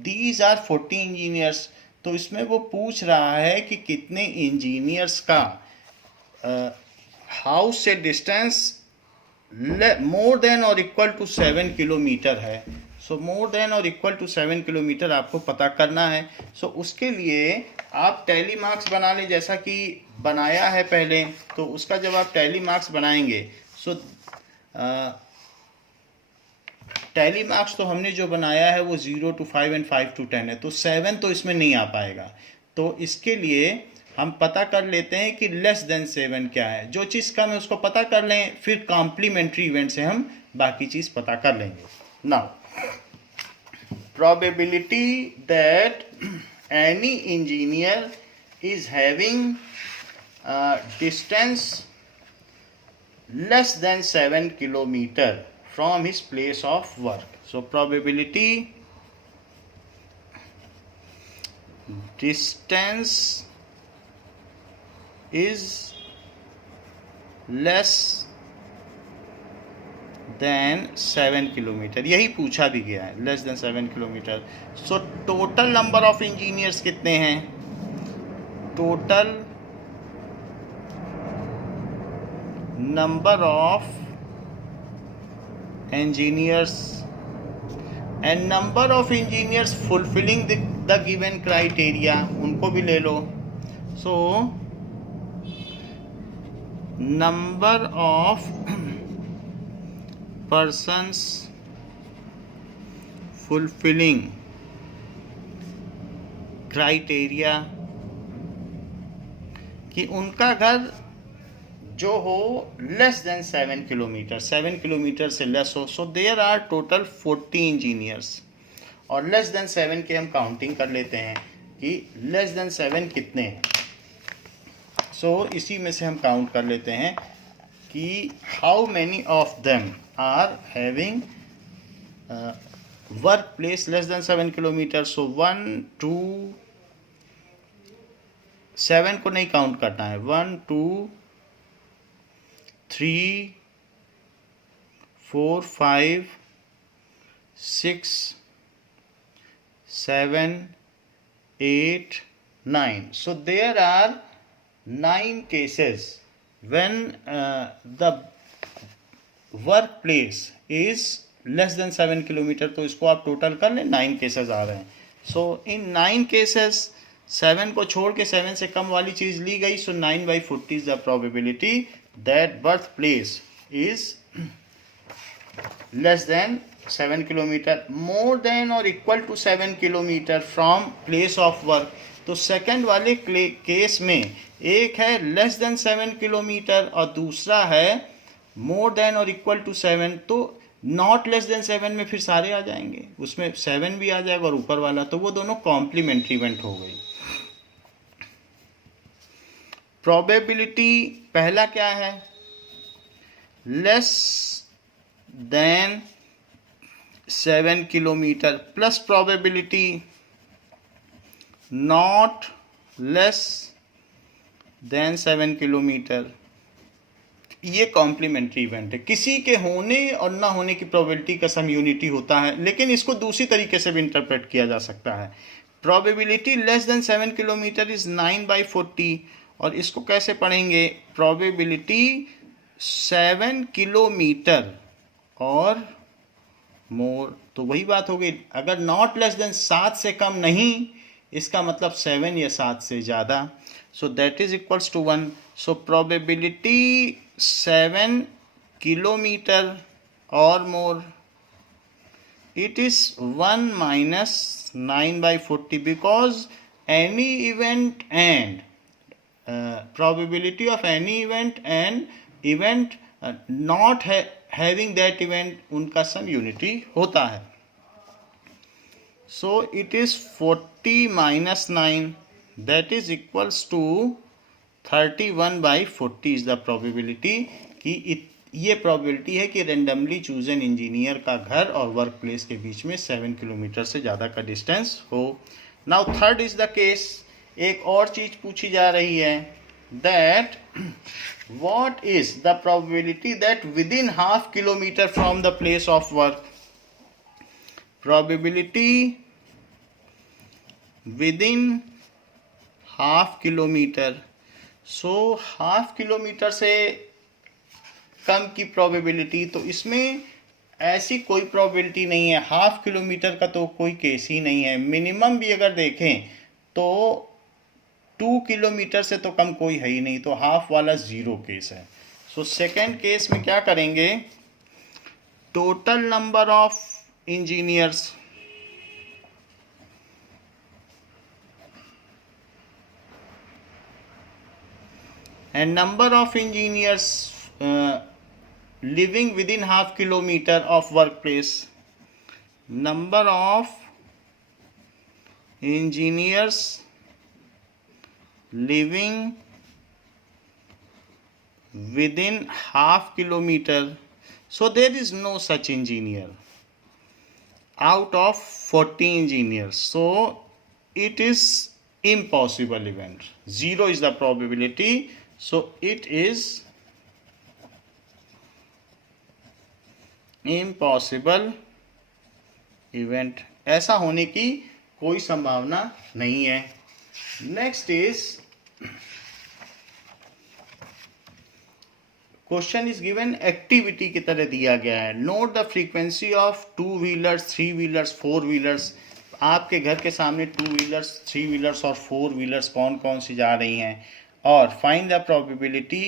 these are 40 engineers. तो इसमें वो पूछ रहा है कि कितने engineers का हाउस से distance more than or equal to 7 kilometre है. सो मोर देन और इक्वल टू 7 किलोमीटर आपको पता करना है. सो उसके लिए आप टैली मार्क्स बना लें, जैसा कि बनाया है पहले. तो उसका जब आप टैली मार्क्स बनाएंगे, सो टैली मार्क्स तो हमने जो बनाया है वो 0 to 5 and 5 to 10 है. तो 7 तो इसमें नहीं आ पाएगा. तो इसके लिए हम पता कर लेते हैं कि लेस देन 7 क्या है. जो चीज़ कम है उसको पता कर लें, फिर कॉम्प्लीमेंट्री इवेंट से हम बाकी चीज़ पता कर लेंगे. Now probability that any engineer is having distance less than 7 kilometer from his place of work. So probability distance is less than 7 kilometre. यही पूछा भी गया है, less than 7 kilometre. So total number of engineers कितने हैं? Total number of engineers and number of engineers fulfilling the given criteria, उनको भी ले लो. So number of persons fulfilling criteria कि उनका घर जो हो लेस देन 7 किलोमीटर, 7 किलोमीटर से लेस हो. So there are total 40 engineers. और लेस देन 7 के हम काउंटिंग कर लेते हैं कि लेस देन 7 कितने हैं. सो इसी में से हम काउंट कर लेते हैं कि how many of them are having work place less than 7 kilometre. So 1 2 7 को नहीं काउंट करना है. 1 2 3 4 5 6 7 8 9. So there are 9 cases when the workplace is less than 7 kilometre. तो इसको आप टोटल कर लें, 9 केसेस आ रहे हैं. सो इन 9 केसेस 7 को छोड़ के 7 से कम वाली चीज ली गई. सो 9/40 is the probability that birthplace is less than 7 kilometer, more than or equal to 7 kilometer from place of work. तो सेकंड वाले केस में एक है लेस देन 7 किलोमीटर और दूसरा है मोर देन और इक्वल टू 7. तो नॉट लेस देन 7 में फिर सारे आ जाएंगे, उसमें 7 भी आ जाएगा और ऊपर वाला. तो वो दोनों कॉम्प्लीमेंट्री इवेंट हो गई. प्रोबेबिलिटी पहला क्या है, less than 7 kilometre plus probability not less than 7 kilometre. ये कॉम्प्लीमेंट्री इवेंट है. किसी के होने और ना होने की प्रोबेबिलिटी का सम यूनिटी होता है, लेकिन इसको दूसरी तरीके से भी इंटरप्रेट किया जा सकता है. Probability less than 7 kilometre is 9/40. और इसको कैसे पढ़ेंगे, प्रोबेबिलिटी 7 किलोमीटर और मोर. तो वही बात हो गई. अगर नॉट लेस देन 7 से कम नहीं, इसका मतलब 7 या 7 से ज़्यादा. So that is equals to 1. So probability 7 kilometre और more, it is 1 minus 9/40 because any event and probability of any event and event not having that event, उनका सम यूनिटी होता है. So it is 40 minus 9 that is equals to 31/40 is the probability. कि ये probability है कि randomly chosen engineer का घर और वर्क प्लेस के बीच में 7 किलोमीटर से ज़्यादा का डिस्टेंस हो. Now third is the case. एक और चीज पूछी जा रही है, that what is the probability that with in half kilometre from the place of work. Probability with in half kilometre. So half kilometre से कम की प्रोबेबिलिटी, तो इसमें ऐसी कोई प्रोबेबिलिटी नहीं है. हाफ किलोमीटर का तो कोई केस ही नहीं है. मिनिमम भी अगर देखें तो 2 किलोमीटर से तो कम कोई है ही नहीं. तो हाफ वाला 0 केस है. सो सेकेंड केस में क्या करेंगे, total number of engineers and number of engineers living within half kilometer of workplace. Number of engineers living within half kilometer. So there is no such engineer out of 40 engineers. So it is impossible event. 0 is the probability. So it is impossible event. ऐसा होने की कोई संभावना नहीं है. Next is question is given activity की तरह दिया गया है. Note the frequency of 2 wheelers 3 wheelers 4 wheelers. आपके घर के सामने 2 व्हीलर्स 3 व्हीलर्स और 4 व्हीलर्स कौन कौन सी जा रही हैं, और find the probability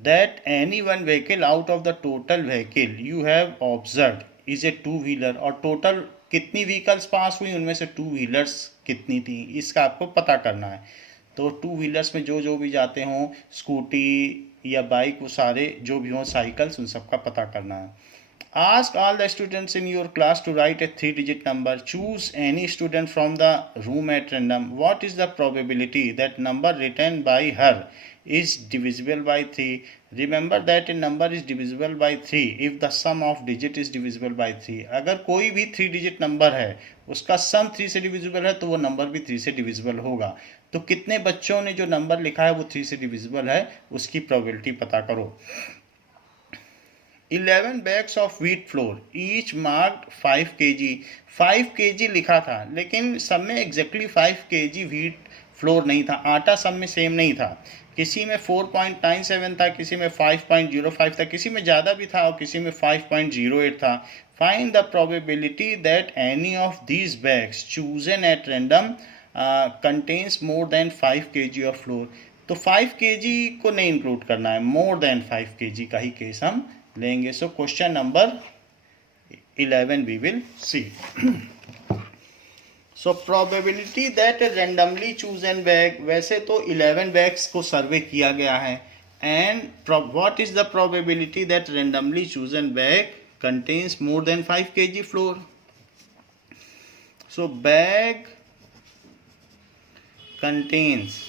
that any one vehicle out of the total vehicle you have observed is a two wheeler, और टोटल कितनी व्हीकल्स पास हुई उनमें से टू व्हीलर्स कितनी थी, इसका आपको पता करना है। तो टू व्हीलर्स में जो जो भी जाते हों, स्कूटी या बाइक, वो सारे जो भी हों साइकिल्स, उन सब का पता करना है। Ask all the students in your class to write a 3-digit number. Choose any student from the room at random. What is the probability that number written by her is divisible by 3? Remember that a number is divisible by 3 if the sum of digit is divisible by 3. अगर कोई भी 3 digit number है, उसका सम 3 से divisible है, तो वो number भी 3 से डिविजिबल होगा। तो कितने बच्चों ने जो नंबर लिखा है वो 3 से डिविजिबल है, उसकी प्रोबेबिलिटी पता करो। 11 bags of wheat flour each marked 5 kg। 5 kg लिखा था, लेकिन सब में एग्जैक्टली 5 kg व्हीट फ्लोर नहीं था, आटा सब में सेम नहीं था। किसी में 4.97 था, किसी में 5.05 था, किसी में ज़्यादा भी था और किसी में 5.08 था। Find the probability that any of these bags chosen at random contains more than 5 kg of floor. तो 5 kg को नहीं इंक्लूड करना है, मोर देन 5 kg का ही केस हम लेंगे। So question number 11 we will see. So probability that randomly chosen bag, वैसे तो 11 बैग्स को सर्वे किया गया है, and what is the probability that randomly chosen bag contains more than 5 kg flour. So bag contains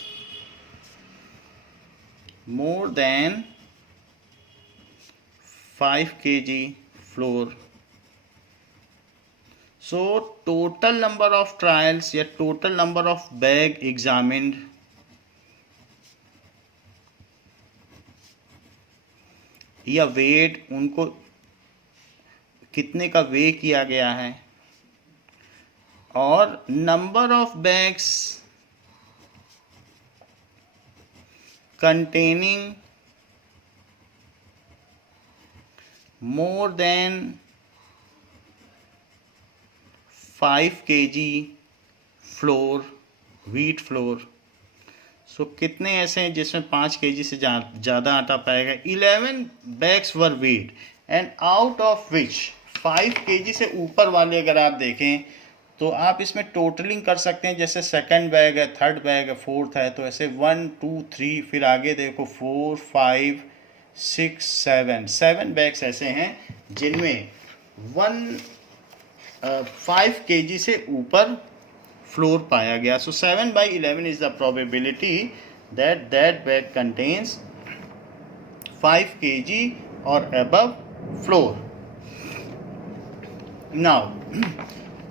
more than 5 kg flour. So total number of trials या total number of bag examined या weight, उनको कितने का weigh किया गया है, और number of bags containing more than 5 kg flour, wheat flour. So कितने ऐसे हैं जिसमें 5 kg से ज़्यादा आटा पाएगा। 11 bags were wait and out of which 5 kg से ऊपर वाले अगर आप देखें तो आप इसमें टोटलिंग कर सकते हैं, जैसे सेकंड बैग है, थर्ड बैग है, फोर्थ है, तो ऐसे 1 2 3, फिर आगे देखो 4 5 6 7 बैग्स ऐसे हैं जिनमें 5 kg से ऊपर फ्लोर पाया गया। सो 7/11 is the probability that bag contains 5 kg और above floor. Now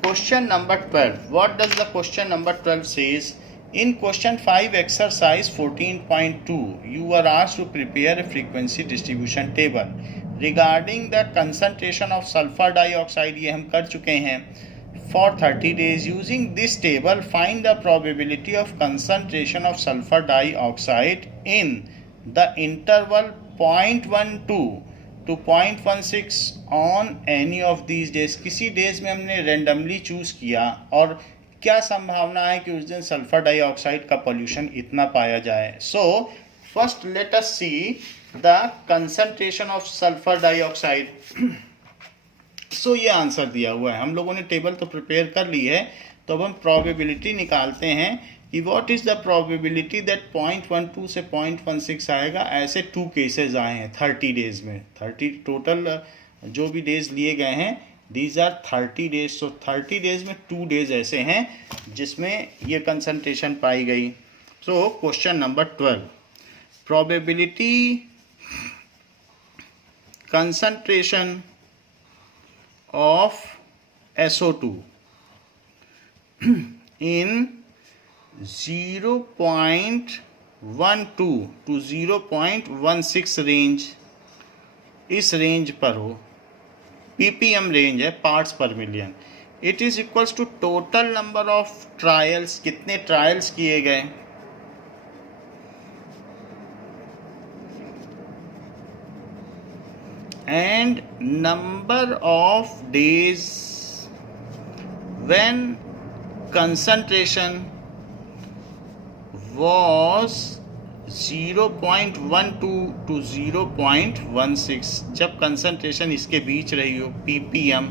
question number 12. What does the question number 12 says? In question 5 exercise 14.2 you were asked to prepare a frequency distribution table regarding the concentration of sulfur dioxide, ये हम कर चुके हैं, for 30 days. Using this table find the probability of concentration of sulfur dioxide in the interval 0.12 to 0.16 on any of these days. किसी days में हमने randomly choose किया और क्या संभावना है कि उस दिन सल्फर डाइऑक्साइड का पोल्यूशन इतना पाया जाए। So first let us see the concentration of sulphur dioxide. So ये आंसर दिया हुआ है, हम लोगों ने टेबल तो प्रिपेयर कर ली है, तो अब हम प्रोबेबिलिटी निकालते हैं कि what is the probability that 0.12 से 0.16 आएगा। ऐसे 2 केसेस आए हैं 30 डेज में, 30 टोटल जो भी डेज लिए गए हैं these are 30 days. So 30 days में 2 डेज ऐसे हैं जिसमें ये कंसंट्रेशन पाई गई। So question number 12, probability concentration of SO2 in 0.12 to 0.16 range, इस रेंज पर हो, ppm रेंज है, parts per million. It is equals to total number of trials, कितने ट्रायल्स किए गए, and number of days when concentration was 0.12 to 0.16 जब concentration इसके बीच रही हो, ppm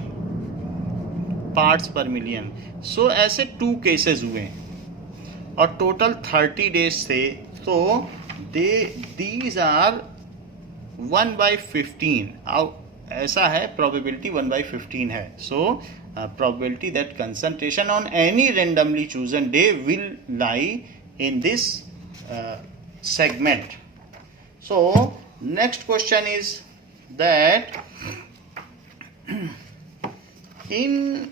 पार्ट्स पर मिलियन। सो ऐसे 2 केसेस हुए और टोटल 30 डेज थे, तो दीज आर 1/15। ऐसा है, प्रोबेबिलिटी 1/15 है। सो probability that concentration on any randomly chosen day will lie in this segment. So next question is that in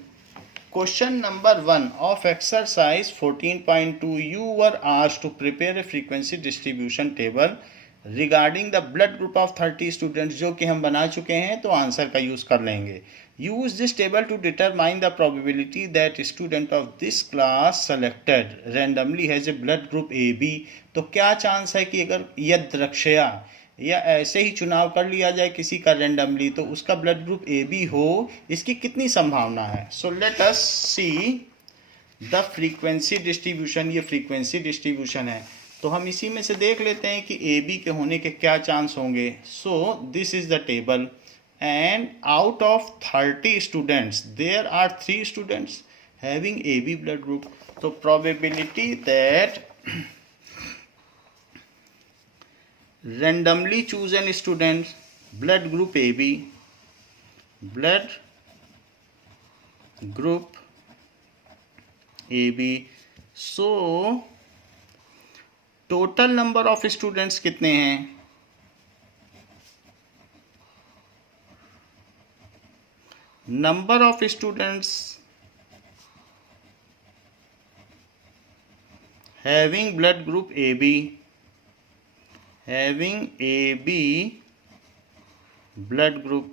question number 1 of exercise 14.2 you were asked to prepare a frequency distribution table regarding the blood group of 30 students, जो कि हम बना चुके हैं, तो answer का use कर लेंगे। Use this table to determine the probability that student of this class selected randomly has a blood group A B. तो क्या चांस है कि अगर यदृच्छया या ऐसे ही चुनाव कर लिया जाए किसी का रैंडमली, तो उसका ब्लड ग्रुप ए बी हो, इसकी कितनी संभावना है। So let us see the frequency distribution. ये फ्रीक्वेंसी डिस्ट्रीब्यूशन है, तो हम इसी में से देख लेते हैं कि ए बी के होने के क्या चांस होंगे। So this is the table and out of 30 students there are 3 students having AB blood group. So probability that randomly chosen students blood group AB, blood group AB, so total number of students कितने हैं, number of students having blood group AB, having AB blood group।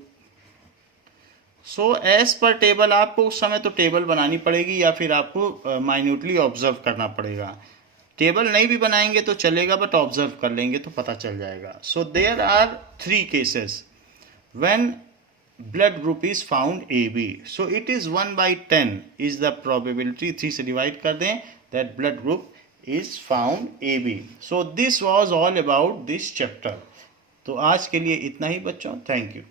So as per table आपको उस समय तो table बनानी पड़ेगी या फिर आपको माइन्यूटली ऑब्जर्व करना पड़ेगा। टेबल नहीं भी बनाएंगे तो चलेगा, बट ऑब्जर्व कर लेंगे तो पता चल जाएगा। So there are 3 cases when blood group is found AB. So it is 1/10 is the probability, 3 से divide कर दें, that blood group is found AB. So this was all about this chapter. तो आज के लिए इतना ही बच्चों, थैंक यू।